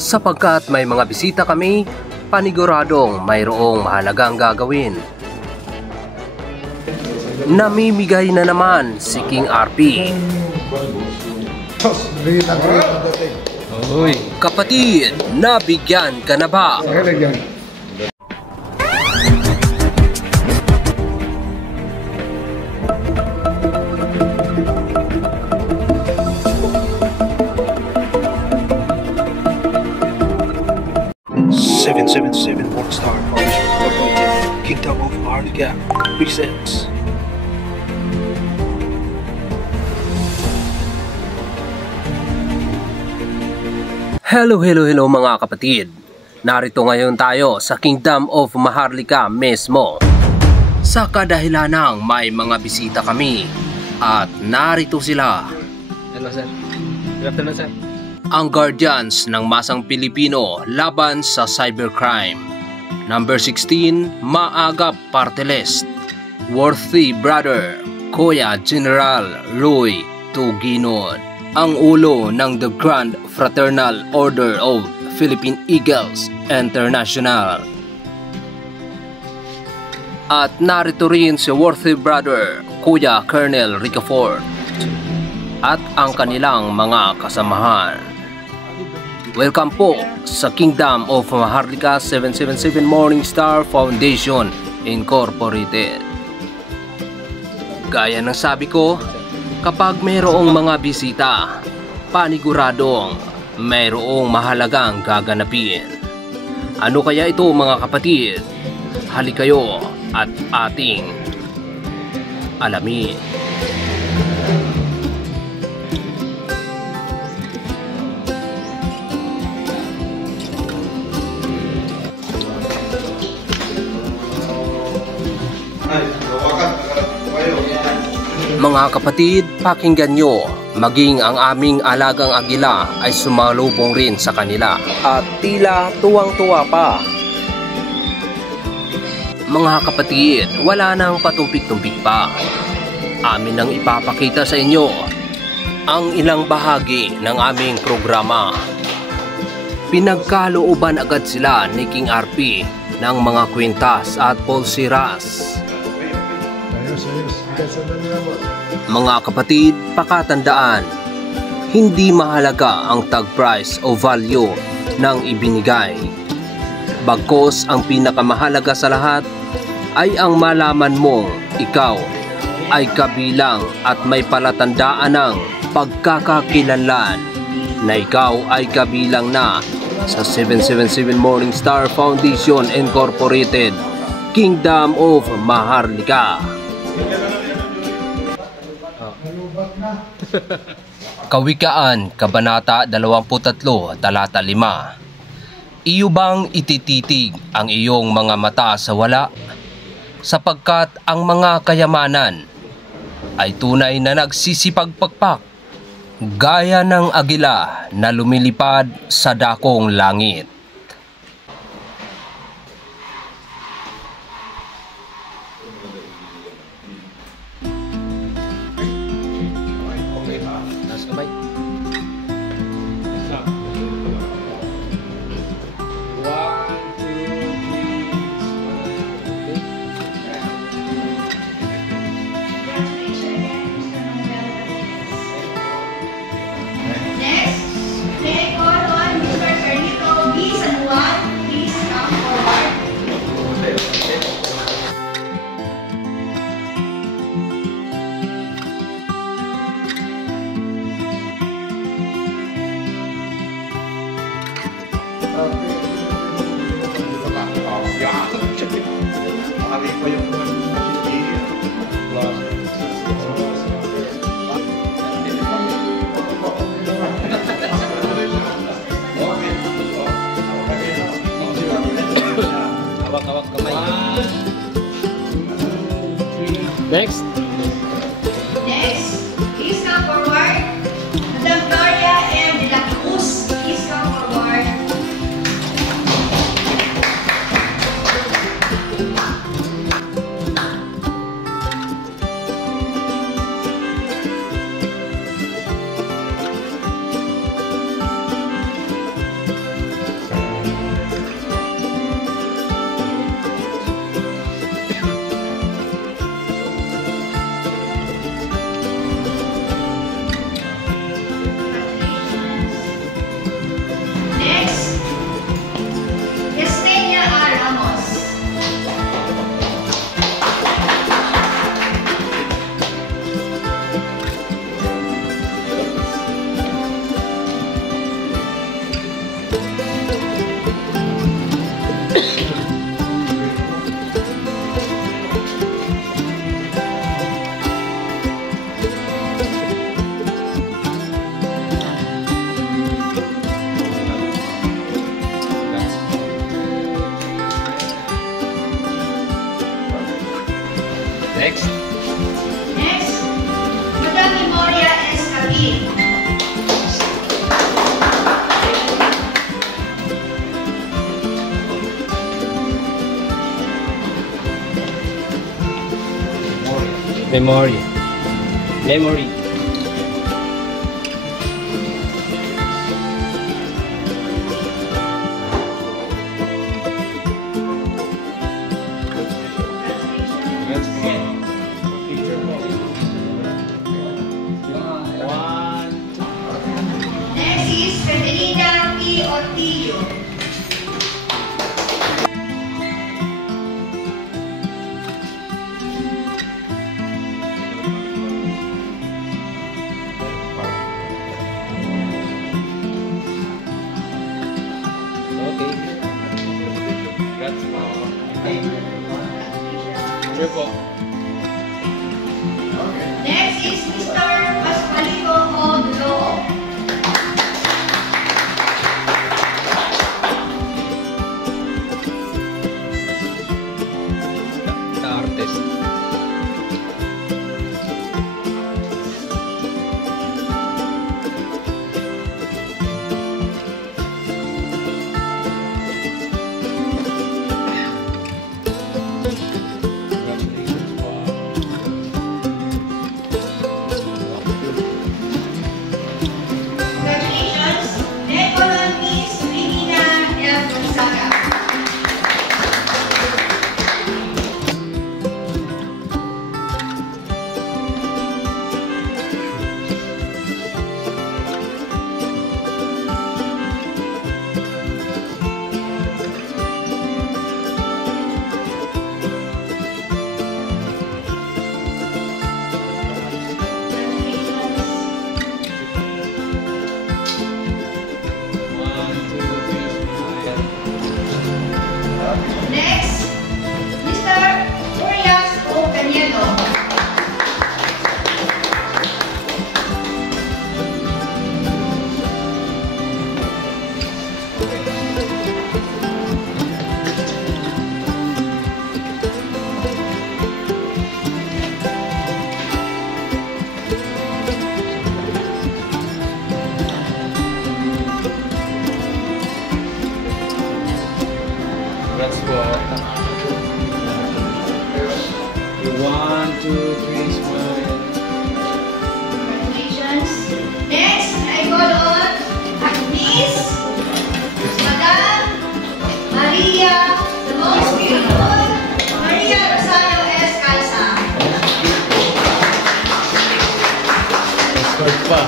Sapagkat may mga bisita kami, paniguradong mayroong mahalagang gagawin. Namimigay na naman si King RP. Kapatid, nabigyan ka na ba? 777 Morningstar Foundation Incorporated, Kingdom of Maharlika presents. Hello mga kapatid. Narito ngayon tayo sa Kingdom of Maharlika mismo. Sa kadahilanang may mga bisita kami at narito sila. Hello sir. Good afternoon sir. Ang Guardians ng Masang Pilipino laban sa cybercrime. Number 16, Maagap Party List. Worthy Brother, Kuya General Roy Tuginon. Ang ulo ng The Grand Fraternal Order of Philippine Eagles International. At narito rin si Worthy Brother, Kuya Colonel Ricafort. At ang kanilang mga kasamahan. Welcome po sa Kingdom of Maharlika 777 Morningstar Foundation Incorporated. Gaya ng sabi ko, kapag mayroong mga bisita, paniguradong mayroong mahalagang gaganapin. Ano kaya ito mga kapatid? Halika kayo at ating alamin. Mga kapatid, pakinggan nyo, maging ang aming alagang agila ay sumalubong rin sa kanila at tila tuwang-tuwa pa. Mga kapatid, wala nang patumpik-tumpik pa. Amin nang ipapakita sa inyo ang ilang bahagi ng aming programa. Pinagkalooban agad sila ni King RP ng mga kwintas at pulsiras. Mga kapatid, pakatandaan, hindi mahalaga ang tag price o value ng ibinigay. Bagkus ang pinakamahalaga sa lahat ay ang malaman mong ikaw ay kabilang at may palatandaan ng pagkakakilanlan na ikaw ay kabilang na sa 777 Morningstar Foundation Incorporated, Kingdom of Maharlika. Kawikaan, Kabanata 23, Talata 5. Iyo bang itititig ang iyong mga mata sa wala? Sapagkat ang mga kayamanan ay tunay na nagsisipagpakpak, gaya ng agila na lumilipad sa dakong langit. Hawak-hawak kamay. Next. Next, please come forward. Madam Gloria M. De La Cruz, please come forward. Memory. Memory. Next is Catalina P. Ortillo. Okay. That's all. Triple. Next is Mr. Pascualito Odlo. The artist. Congratulations, Nicolon Miss Regina L. Gonzaga. Next, Mr. Urias O. Caniedo. That's what. 1, 2, 3, smile. Congratulations. Next, I call on Miss Madam Maria, the most beautiful Maria Rosario S. Calza. Escort pa.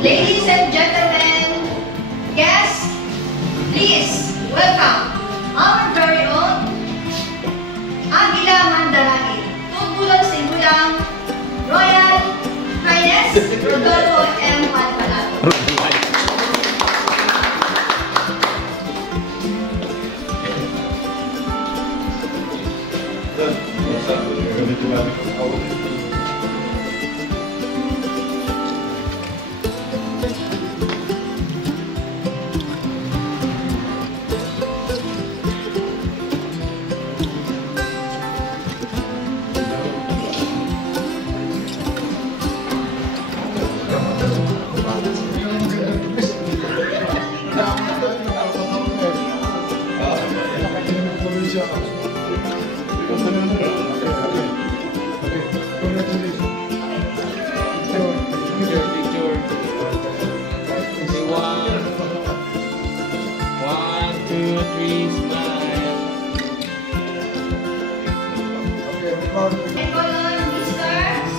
Ladies and gentlemen, guests, please welcome our very own Aguila Mandaragi, Tutulang Singulang Royal Highness Rodolfo M. Palpalato.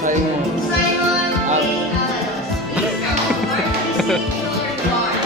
Simon A. Avalos. Please come over and receive your reward.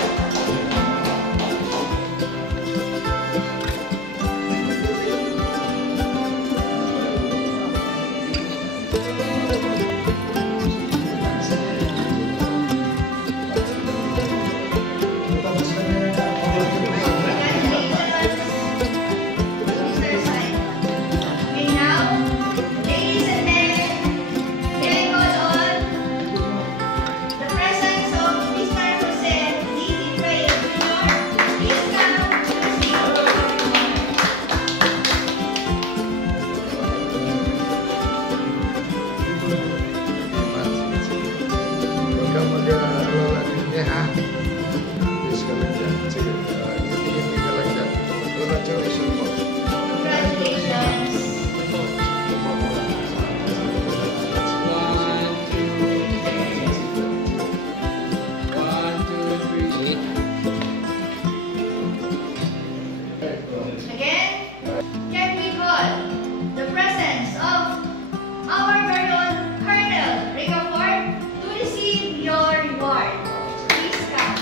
Congratulations po. Congratulations. One, two, three. Again, can we call the presence of our very own Colonel Ricafort to receive your reward? Please come.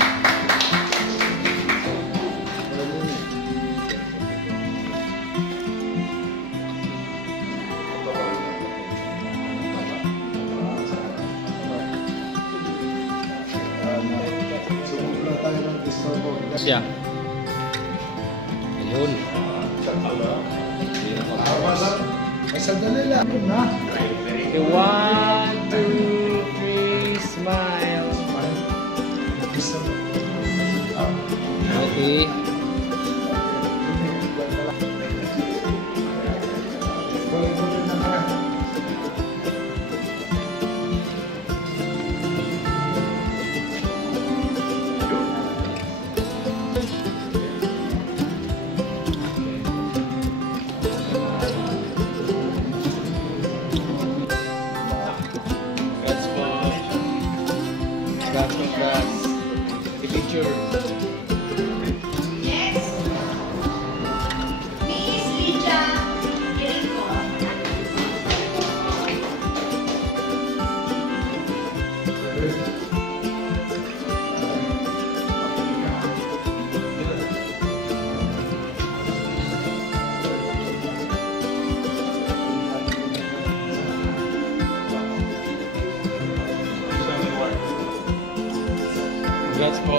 Sumubra tayo ng disturbo. Siya. Ayun. Tama lang. Ay, sandali lang. Yun na. Okay, one, two, three, smile. Okay. Congrats po. Congrats, congrats. The picture. Next, Miss Lydia Quirico. Congrats po.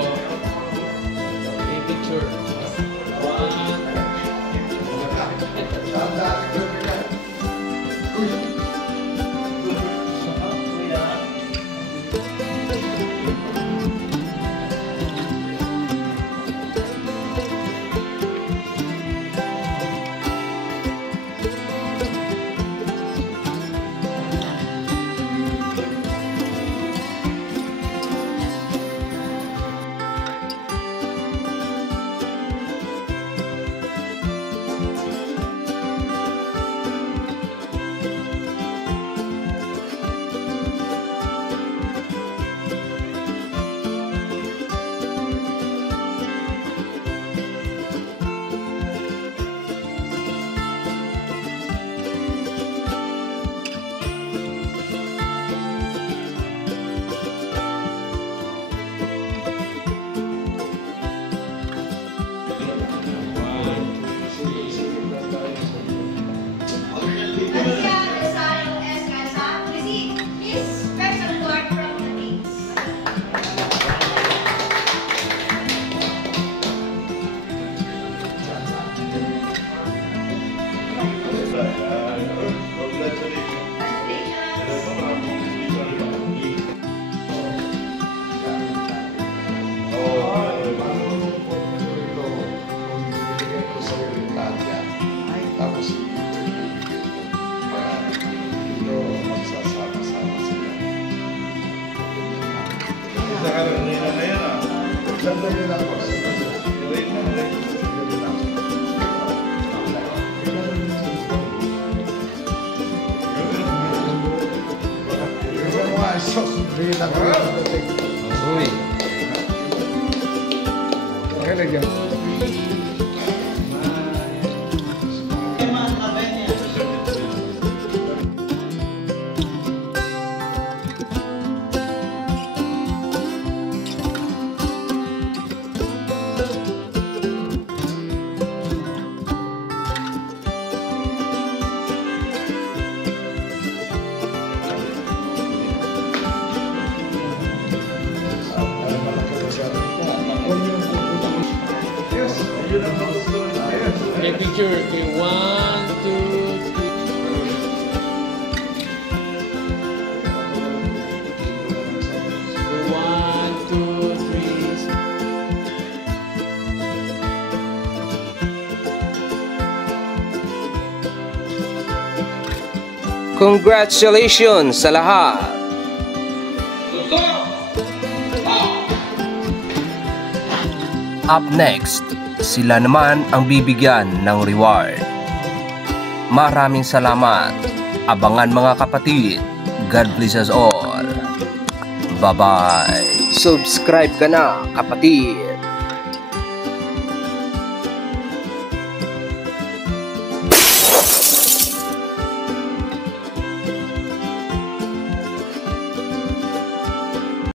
The picture. One. Alicia Rosario Escalza to receive his special award from the Kings. Tapos ibibigay ko para dito magsasama-sama sila. Sandali lang po. Sandali lang. Bigyan mo nga, sos. Bigyan lang ko. Uy. Okay, lagyan. Okay, picture. Okay, one, two, three. Okay, one, two, three. Congratulations sa lahat! Up next, sila naman ang bibigyan ng reward. Maraming salamat. Abangan mga kapatid. God bless us all. Bye-bye. Subscribe ka na, kapatid.